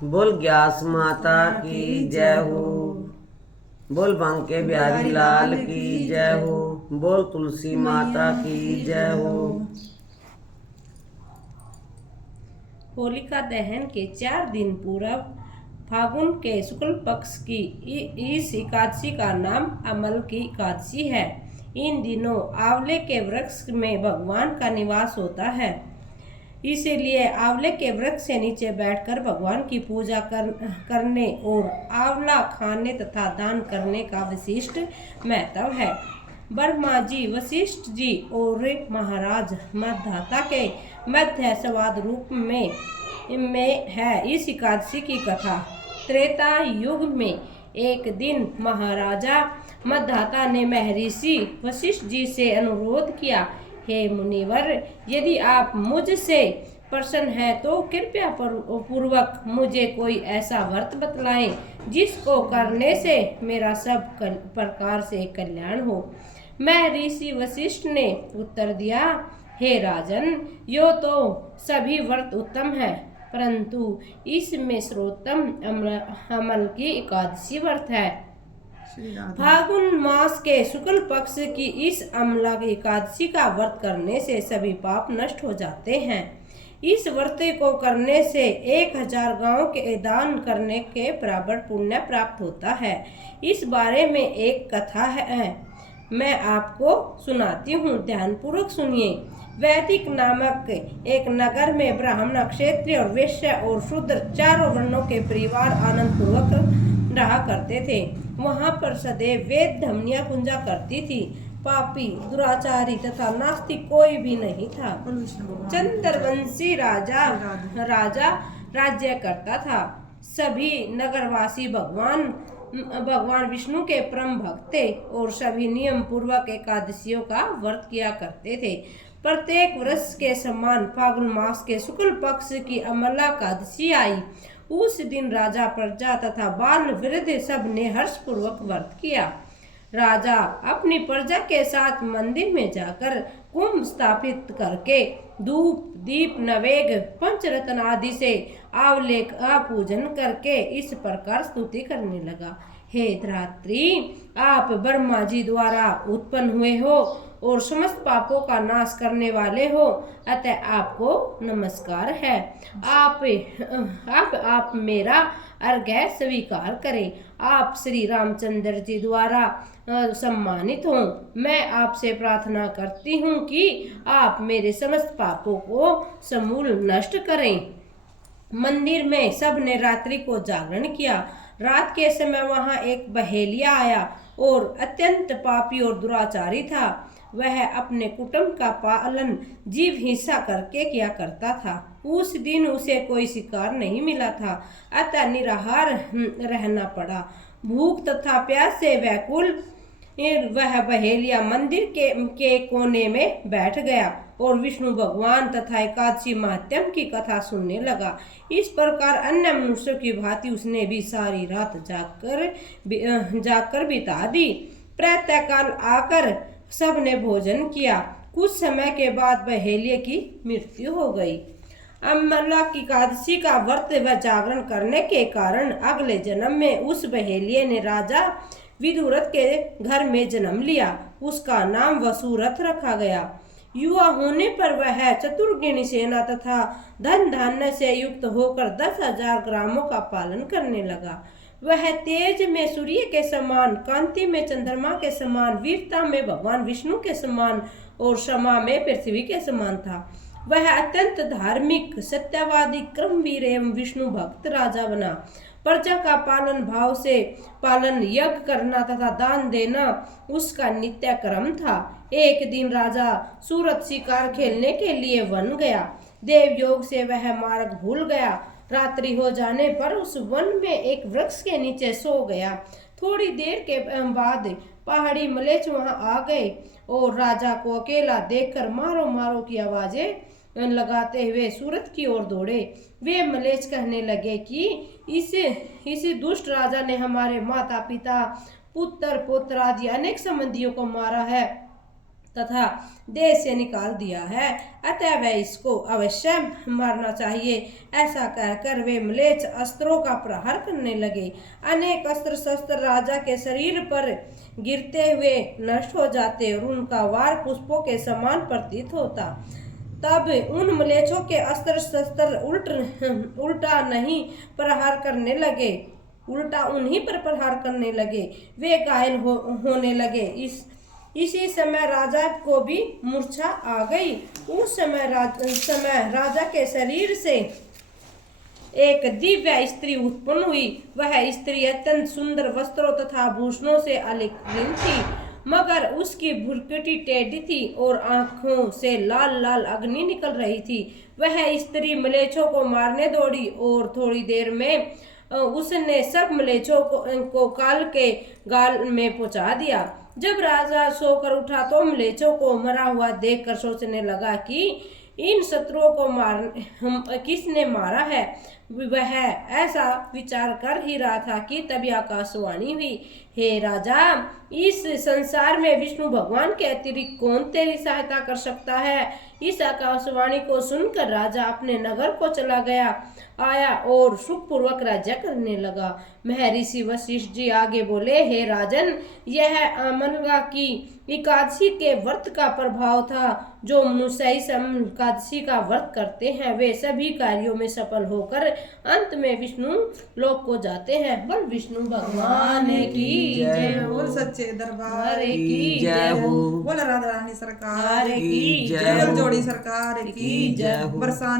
बोल ग्यास माता की जय हो। बोल बांके बिहारी लाल की जय हो। बोल तुलसी माता की जय हो। होलिका दहन के 4 दिन पूर्व फागुन के शुक्ल पक्ष की इस एकादशी का नाम अमल की एकादशी है। इन दिनों आंवले के वृक्ष में भगवान का निवास होता है, इसीलिए आंवले के वृक्ष से नीचे बैठकर भगवान की पूजा करने और आंवला खाने तथा दान करने का विशिष्ट महत्व है। ब्रह्मा जी, वशिष्ठ जी और महाराज मदधाता के मध्य संवाद रूप में है इस एकादशी की कथा। त्रेता युग में एक दिन महाराजा मदधाता ने महर्षि वशिष्ठ जी से अनुरोध किया, हे मुनिवर, यदि आप मुझसे प्रसन्न हैं तो कृपया पूर्वक मुझे कोई ऐसा व्रत बतलाएं जिसको करने से मेरा सब प्रकार से कल्याण हो। महर्षि वशिष्ठ ने उत्तर दिया, हे राजन, यो तो सभी व्रत उत्तम है, परंतु इसमें सर्वोत्तम अमल की एकादशी व्रत है। फागुन मास के शुक्ल पक्ष की इस अमला एकादशी का व्रत करने से सभी पाप नष्ट हो जाते हैं। इस व्रत को करने से 1000 गांव के दान करने के बराबर पुण्य प्राप्त होता है। इस बारे में एक कथा है, मैं आपको सुनाती हूँ, ध्यानपूर्वक सुनिए। वैदिक नामक एक नगर में ब्राह्मण, क्षत्रिय और वैश्य और शूद्र चारों वर्णों के परिवार आनंद पूर्वक रहा करते थे। वहां पर सदैव वेद ध्वनियां गुंजा करती थी। पापी, दुराचारी तथा नास्तिक कोई भी नहीं था। चंद्रवंशी राजा राज्य करता था। सभी नगरवासी भगवान विष्णु के परम भक्त थे और सभी नियम पूर्वक एकादशियों का व्रत किया करते थे। प्रत्येक वर्ष के समान फागुन मास के शुक्ल पक्ष की अमला एकादशी आई। उस दिन राजा, प्रजा तथा बाल वृद्ध सब ने हर्षपूर्वक व्रत किया। राजा अपनी प्रजा के साथ मंदिर में जाकर कुंभ स्थापित करके धूप, दीप, नवेग, पंचरत्न आदि से आंवले का पूजन करके इस प्रकार स्तुति करने लगा, हे धरात्री, आप ब्रह्मा जी द्वारा उत्पन्न हुए हो और समस्त पापों का नाश करने वाले हो, अतः आपको नमस्कार है। आप मेरा अर्घ्य स्वीकार करें। आप श्री रामचंद्र जी द्वारा सम्मानित हो। मैं आपसे प्रार्थना करती हूँ कि आप मेरे समस्त पापों को समूल नष्ट करें। मंदिर में सब ने रात्रि को जागरण किया। रात के समय वहां एक बहेलिया आया और अत्यंत पापी और दुराचारी था। वह अपने कुटुंब का पालन जीव हिंसा करके किया करता था। उस दिन उसे कोई शिकार नहीं मिला था, अतः निराहार रहना पड़ा। भूख तथा प्यास से व्याकुल वह बहेलिया मंदिर के कोने में बैठ गया और विष्णु भगवान तथा एकादशी महात्म्य की कथा सुनने लगा। इस प्रकार अन्य मनुष्यों की भांति उसने भी सारी रात जाकर बिता दी। प्रातःकाल आकर सबने भोजन किया। कुछ समय के बाद बहेलिये की मृत्यु हो गई। अमला की एकादशी का व्रत व जागरण करने के कारण अगले जन्म में उस बहेलिये ने राजा विदुरथ के घर में जन्म लिया। उसका नाम वसुरथ रखा गया। युवा होने पर वह चतुर्गिणी सेना तथा धन धान्य से युक्त होकर 10,000 ग्रामों का पालन करने लगा। वह तेज में सूर्य के समान, कांति में चंद्रमा के समान, वीरता में भगवान विष्णु के समान और क्षमा में पृथ्वी के समान था। वह अत्यंत धार्मिक, सत्यवादी, क्रमवीर एवं विष्णु भक्त राजा बना। प्रजा का पालन, यज्ञ करना तथा दान देना उसका नित्य क्रम था। एक दिन राजा सूरत शिकार खेलने के लिए वन गया। देव योग से वह मार्ग भूल गया। रात्रि हो जाने पर उस वन में एक वृक्ष के नीचे सो गया। थोड़ी देर के बाद पहाड़ी मलेच्छ वहां आ गए और राजा को अकेला देखकर मारो मारो की आवाजें लगाते हुए सूरत की ओर दौड़े। वे मलेच्छ कहने लगे कि इस दुष्ट राजा ने हमारे माता पिता, पुत्र, पुत्र आदि अनेक संबंधियों को मारा है तथा देश से निकाल दिया है, अतः वह इसको अवश्य मारना चाहिए। ऐसा कहकर वे म्लेच्छ अस्त्रों का प्रहार करने लगे। अनेक अस्त्र शस्त्र राजा के शरीर पर गिरते हुए नष्ट हो जाते और उनका वार पुष्पों के समान प्रतीत होता। तब उन म्लेच्छों के अस्त्र शस्त्र उल्टा नहीं प्रहार करने लगे, उल्टा उन्हीं पर प्रहार करने लगे। वे घायल होने लगे। इसी समय राजा को भी मूर्छा आ गई। उस समय राजा के शरीर से एक दिव्य स्त्री उत्पन्न हुई। वह स्त्री अत्यंत सुंदर वस्त्रों तथा आभूषणों से अलंकृत थी, मगर उसकी भुरकटी टेढ़ी थी और आंखों से लाल लाल अग्नि निकल रही थी। वह स्त्री म्लेच्छों को मारने दौड़ी और थोड़ी देर में उसने सब म्लेच्छों को काल के गाल में पहुंचा दिया। जब राजा सोकर उठा तो म्लेच्छों को मरा हुआ देखकर सोचने लगा कि इन शत्रुओं को किसने मारा है। वह ऐसा विचार कर ही रहा था कि तभी आकाशवाणी हुई, हे राजा, इस संसार में विष्णु भगवान के अतिरिक्त कौन तेरी सहायता कर सकता है। इस आकाशवाणी को सुनकर राजा अपने नगर को चला आया और सुखपूर्वक राज्य करने लगा। महर्षि वशिष्ठ जी आगे बोले, हे राजन, यह अमला की एकादशी के व्रत का प्रभाव था। जो मनुष्य इस एकादशी का व्रत करते हैं वे सभी कार्यों में सफल होकर अंत में विष्णु लोक को जाते हैं। बोल विष्णु भगवान की जय हो। बोल सच्चे दरबार की जय हो। बोल राधा रानी सरकार की जय हो। जोड़ी सरकार की जय हो। बरसाने